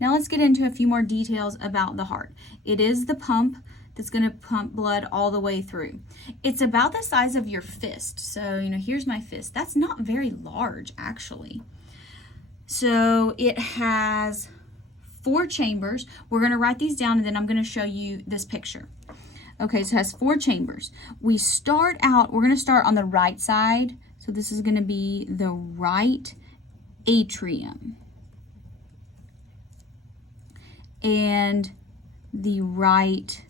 Now let's get into a few more details about the heart. It is the pump that's going to pump blood all the way through. It's about the size of your fist. So, here's my fist. That's not very large, actually. So it has 4 chambers. We're going to write these down, and then I'm going to show you this picture. Okay, so it has 4 chambers. We're going to start on the right side. So this is going to be the right atrium and the right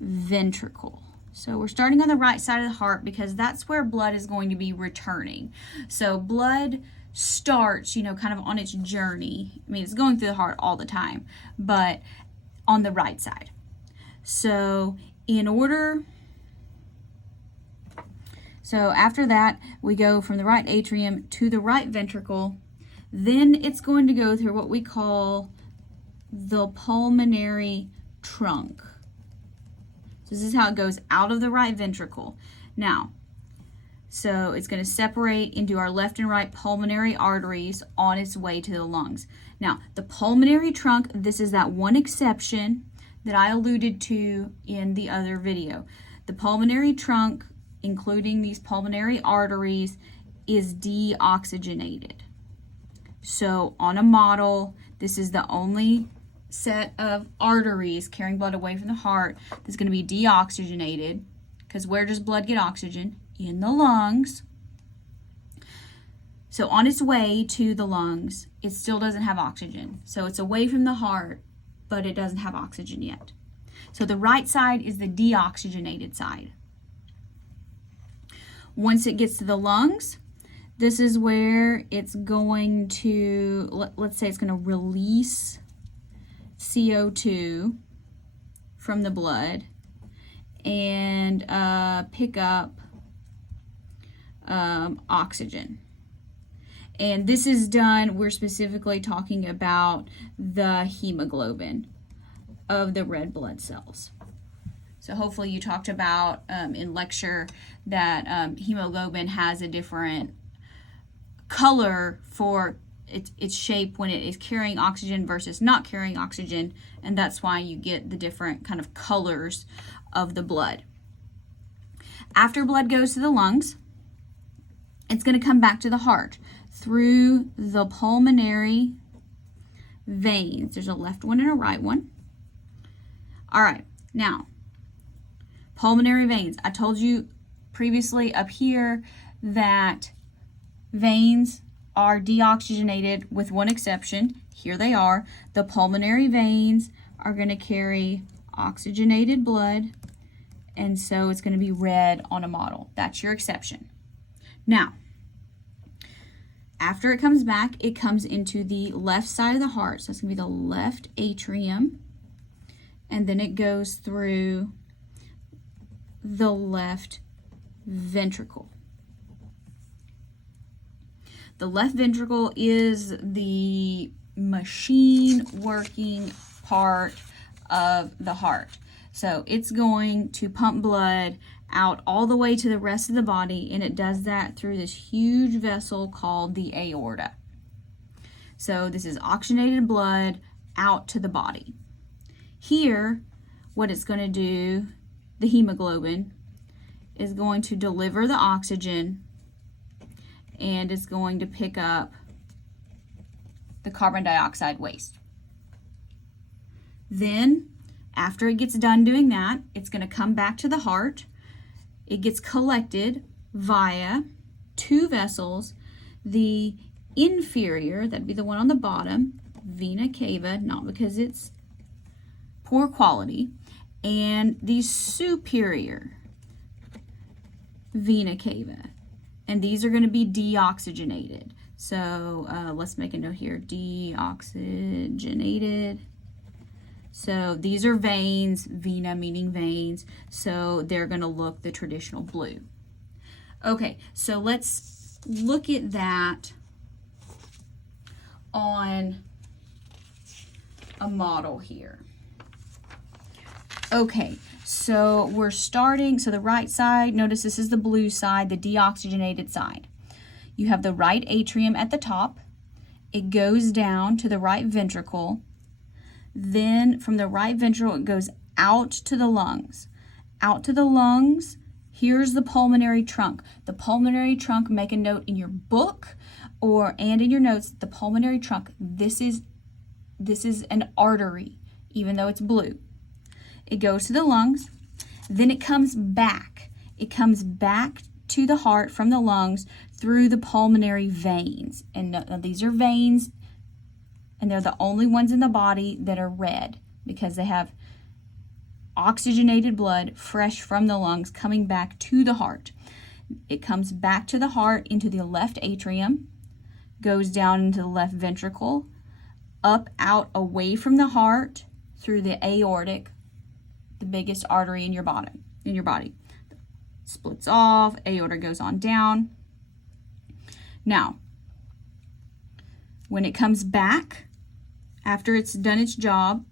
ventricle. So we're starting on the right side of the heart because that's where blood is going to be returning. So blood starts, kind of on its journey. I mean, it's going through the heart all the time, but on the right side. So after that, we go from the right atrium to the right ventricle. Then it's going to go through what we call the pulmonary trunk. So this is how it goes out of the right ventricle. Now, so it's going to separate into our left and right pulmonary arteries on its way to the lungs. Now, the pulmonary trunk, this is that one exception that I alluded to in the other video. The pulmonary trunk, including these pulmonary arteries, is deoxygenated. So on a model, this is the only set of arteries carrying blood away from the heart that's going to be deoxygenated, because where does blood get oxygen? In the lungs. So on its way to the lungs, it still doesn't have oxygen. So it's away from the heart, but it doesn't have oxygen yet. So the right side is the deoxygenated side. Once it gets to the lungs, this is where it's going to, let's say it's going to release CO2 from the blood and pick up oxygen. And this is done, we're specifically talking about the hemoglobin of the red blood cells. So hopefully you talked about in lecture that hemoglobin has a different color for its shape when it is carrying oxygen versus not carrying oxygen, and that's why you get the different kind of colors of the blood. After blood goes to the lungs, it's going to come back to the heart through the pulmonary veins. There's a left one and a right one. All right, now, pulmonary veins. I told you previously up here that veins are deoxygenated with one exception. Here they are. The pulmonary veins are going to carry oxygenated blood, and so it's going to be red on a model. That's your exception. Now, after it comes back, it comes into the left side of the heart. So it's going to be the left atrium, and then it goes through the left ventricle. The left ventricle is the machine working part of the heart. So it's going to pump blood out all the way to the rest of the body, and it does that through this huge vessel called the aorta. So this is oxygenated blood out to the body. Here, what it's going to do, the hemoglobin, is going to deliver the oxygen, and it's going to pick up the carbon dioxide waste. Then, after it gets done doing that, it's going to come back to the heart. It gets collected via 2 vessels. The inferior, that'd be the one on the bottom, vena cava, not because it's poor quality, and the superior vena cava. And these are going to be deoxygenated. So let's make a note here, deoxygenated. So these are veins, vena meaning veins, so they're going to look the traditional blue. Okay, so let's look at that on a model here. Okay, so we're starting, so the right side, notice this is the blue side, the deoxygenated side. You have the right atrium at the top. It goes down to the right ventricle, Then from the right ventricle, it goes out to the lungs. Out to the lungs, here's the pulmonary trunk. The pulmonary trunk, make a note in your book and in your notes, the pulmonary trunk, this is an artery, even though it's blue. It goes to the lungs, then it comes back. It comes back to the heart from the lungs through the pulmonary veins. And these are veins, and they're the only ones in the body that are red because they have oxygenated blood fresh from the lungs coming back to the heart. It comes back to the heart into the left atrium, goes down into the left ventricle, up, out, away from the heart through the aortic, the biggest artery in your body. Splits off, aorta goes on down. Now, when it comes back, after it's done its job,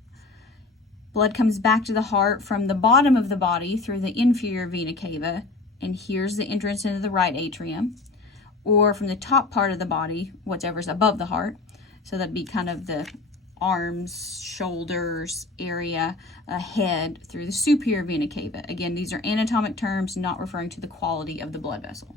blood comes back to the heart from the bottom of the body through the inferior vena cava, and here's the entrance into the right atrium, or from the top part of the body, whatever's above the heart. So that'd be kind of the arms, shoulders area, head through the superior vena cava. Again, these are anatomic terms, not referring to the quality of the blood vessel.